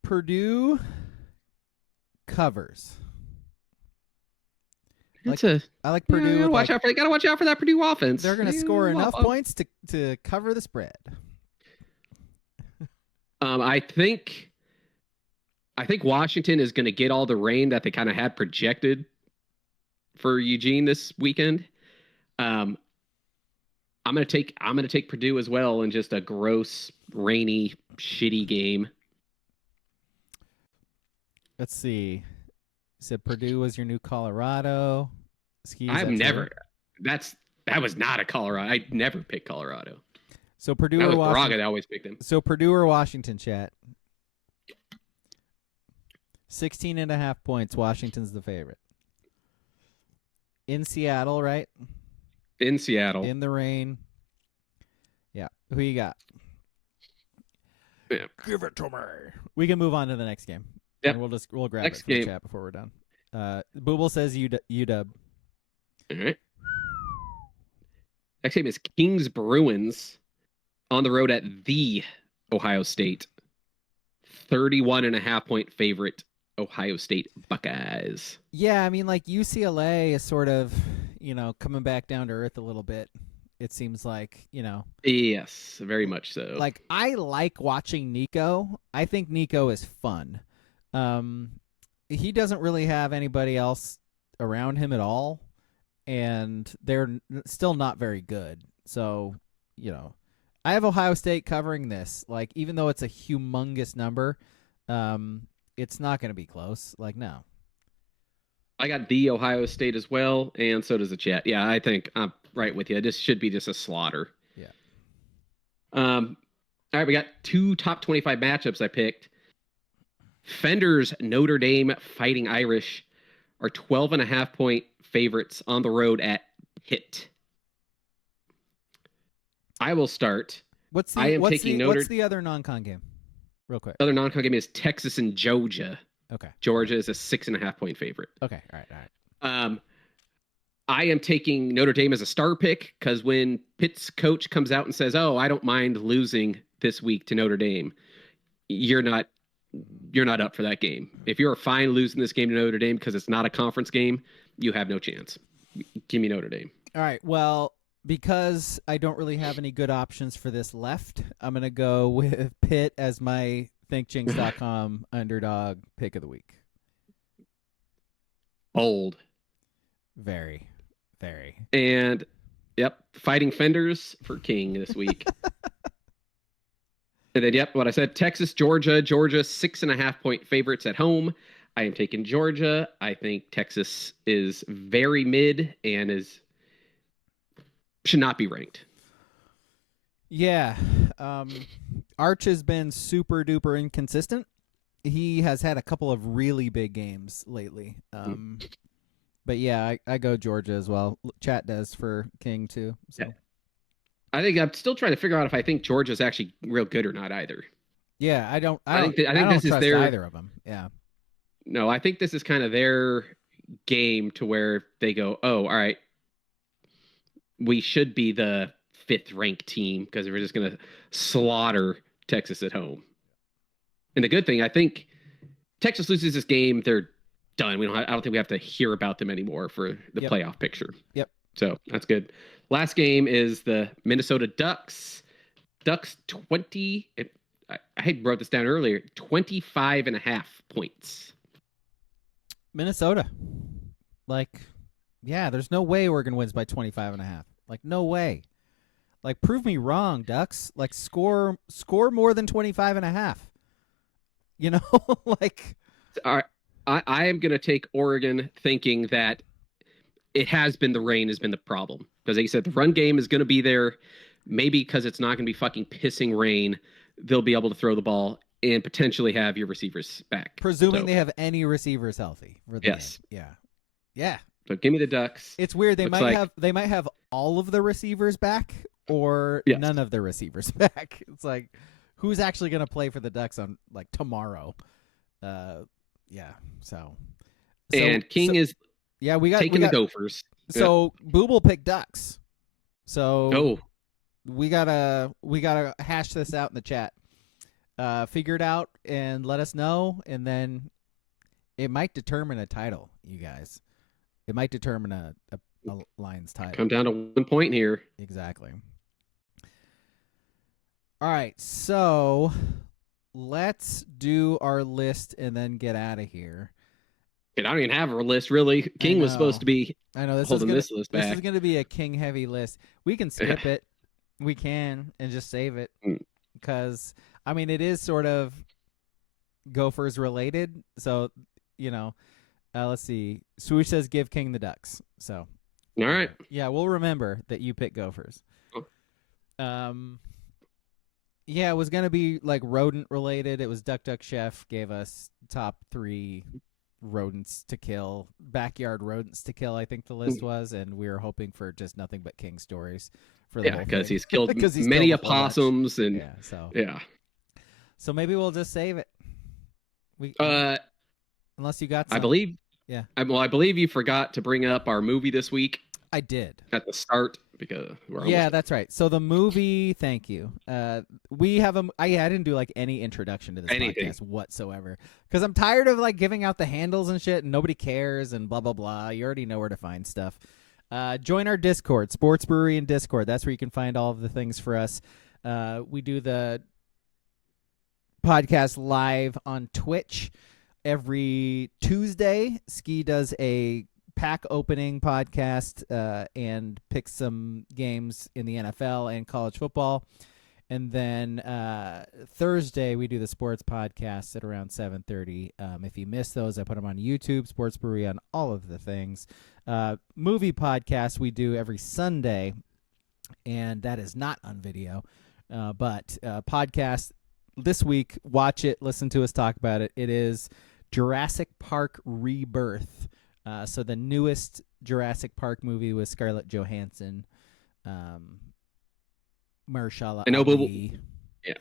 Purdue covers. I like Purdue. Gotta watch out for that Purdue offense. They're going to score enough points to cover the spread. I think Washington is going to get all the rain that they kind of had projected for Eugene this weekend. I'm going to take Purdue as well in just a gross, rainy, shitty game. Let's see. You said Purdue was your new Colorado. That was not a Colorado. I never picked Colorado. So Purdue or Washington. Braga that always picked them. So Purdue or Washington, chat. 16.5 points. Washington's the favorite. In Seattle, right? In Seattle. In the rain. Yeah. Who you got? Yeah. Give it to me. We can move on to the next game. Yep. And we'll grab next it from game. the chat before we're done. Booble says UW. All right. Next game is Kings Bruins on the road at the Ohio State. 31.5-point favorite Ohio State Buckeyes. Yeah, I mean, like UCLA is sort of, coming back down to earth a little bit. It seems like, Yes, very much so. Like, I like watching Nico. I think Nico is fun. He doesn't really have anybody else around him at all, and they're still not very good. So, I have Ohio State covering this. Like, even though it's a humongous number, it's not going to be close. Like, no. I got the Ohio State as well, and so does the chat. Yeah, I think I'm right with you. This should be just a slaughter. Yeah. All right, we got 2 top 25 matchups I picked. Fender's Notre Dame Fighting Irish are 12.5-point favorites on the road at Pitt. I will start. What's the other non-con game? Real quick. Other non-con game is Texas and Georgia. Okay. Georgia is a 6.5-point favorite. Okay. All right. I am taking Notre Dame as a star pick because when Pitt's coach comes out and says, "Oh, I don't mind losing this week to Notre Dame," you're not up for that game. If you're fine losing this game to Notre Dame because it's not a conference game, you have no chance. Give me Notre Dame. All right. Well, because I don't really have any good options for this left, I'm going to go with Pitt as my ThinkJinx.com underdog pick of the week. Bold. Very, very. And, yep, Fighting Fenders for King this week. And then, yep, what I said, Texas, Georgia. Georgia, 6.5-point favorites at home. I am taking Georgia. I think Texas is very mid and should not be ranked. Yeah. Arch has been super duper inconsistent. He has had a couple of really big games lately. But yeah, I go Georgia as well. Chat does for King too. So. Yeah. I think I'm still trying to figure out if I think Georgia's actually real good or not either. Yeah, I don't think this is their either of them. Yeah. No, I think this is kind of their game to where they go, "Oh, all right. We should be the 5th ranked team because we're just going to slaughter Texas at home." And the good thing, I think Texas loses this game, they're done. I don't think we have to hear about them anymore for the playoff picture. Yep. So that's good. Last game is the Minnesota Ducks. Ducks 20. I wrote this down earlier. 25.5 points. Minnesota. There's no way Oregon wins by 25.5. No way. Prove me wrong, Ducks. Score more than 25.5. You know, All right. I am going to take Oregon thinking that it has been the rain has been the problem. Because they said the run game is going to be there. Maybe because it's not going to be fucking pissing rain, they'll be able to throw the ball and potentially have your receivers back. Presuming they have any receivers healthy. For the yes. Game. Yeah. So give me the Ducks. It's weird. They might have all of the receivers back or none of the receivers back. It's who's actually going to play for the Ducks on tomorrow? Yeah. So King is we got the Gophers. So Booble picked Ducks. So Oh. we gotta hash this out in the chat. Figure it out and let us know, and then it might determine a title, you guys. It might determine a Lions title. Come down to 1 point here. Exactly. All right, so let's do our list and then get out of here. I don't even have a list, really. King was supposed to be holding this list back. This is going to be a King-heavy list. We can skip it. We can and just save it because, it is sort of Gophers related. So, let's see. Swoosh says give King the Ducks. So, all right. Yeah, we'll remember that you pick Gophers. Yeah, it was going to be rodent related. It was Duck Duck Chef gave us top 3 rodents to kill, backyard rodents to kill, I think the list was, and we were hoping for just nothing but King stories for the whole because thing. he's killed many opossums and so maybe we'll just save it. Unless you got some. I believe I believe you forgot to bring up our movie this week. I did at the start because that's right. So the movie, thank you. We have I didn't do any introduction to this podcast whatsoever because I'm tired of giving out the handles and shit and nobody cares and blah blah blah. You already know where to find stuff. Join our Discord, Sports Brewery and Discord. That's where you can find all of the things for us. We do the podcast live on Twitch every Tuesday. Ski does a pack opening podcast and picks some games in the NFL and college football. And then Thursday we do the sports podcast at around 7:30. If you miss those, I put them on YouTube, Sports Brewery on all of the things. Movie podcast we do every Sunday, and that is not on video. But podcast this week, watch it, listen to us talk about it. It is Jurassic Park Rebirth. So the newest Jurassic Park movie with Scarlett Johansson, Mahershala Ali. Yeah.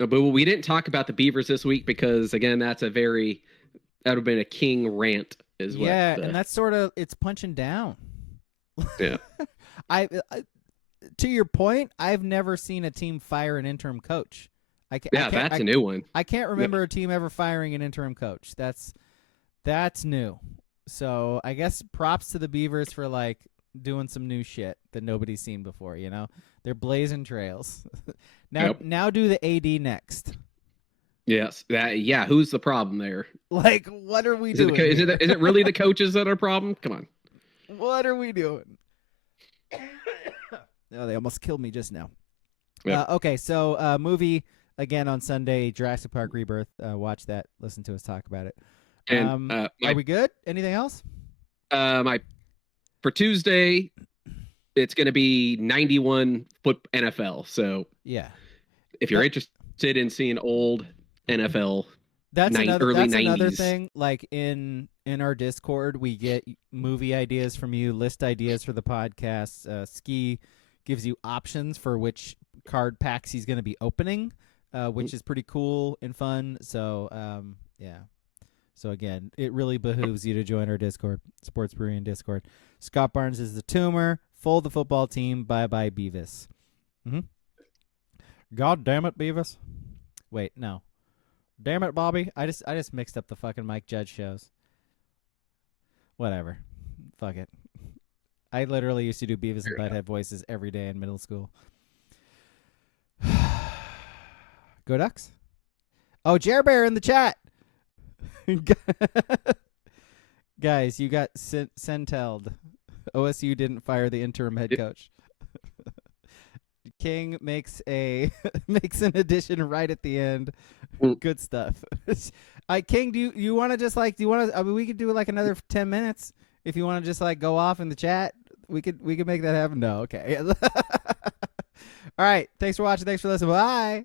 No, but we didn't talk about the Beavers this week because, again, that would have been a king rant as well. Yeah, and that's sort of, it's punching down. Yeah. I to your point, I've never seen a team fire an interim coach. That's a new one. I can't remember a team ever firing an interim coach. That's new. So I guess props to the Beavers for like doing some new shit that nobody's seen before. You know, they're blazing trails. Now do the AD next. Yes. Who's the problem there? Like, what are we doing? Is it really the coaches that are a problem? Come on. What are we doing? Oh, they almost killed me just now. Yep. Okay, so movie again on Sunday, Jurassic Park Rebirth. Watch that. Listen to us talk about it. And are we good? Anything else? For Tuesday, it's going to be 91 foot NFL. So yeah, if you're interested in seeing old NFL, that's early 90s. Another thing. Like in our Discord, we get movie ideas from you, list ideas for the podcast. Ski gives you options for which card packs he's going to be opening, which is pretty cool and fun. So yeah. So again, it really behooves you to join our Discord, Sports Brewery and Discord. Scott Barnes is the tumor. Fold the football team. Bye-bye, Beavis. Mm-hmm. God damn it, Beavis. Wait, no. Damn it, Bobby. I just mixed up the fucking Mike Judge shows. Whatever. Fuck it. I literally used to do Beavis and Butthead voices every day in middle school. Go Ducks. Oh, Jer Bear in the chat. Guys, you got sentelled. OSU didn't fire the interim head coach. King makes an addition right at the end. Good stuff. King, do you want to just like I mean, we could do like another 10 minutes if you want to just like go off in the chat. We could make that happen. No, okay. All right. Thanks for watching. Thanks for listening. Bye.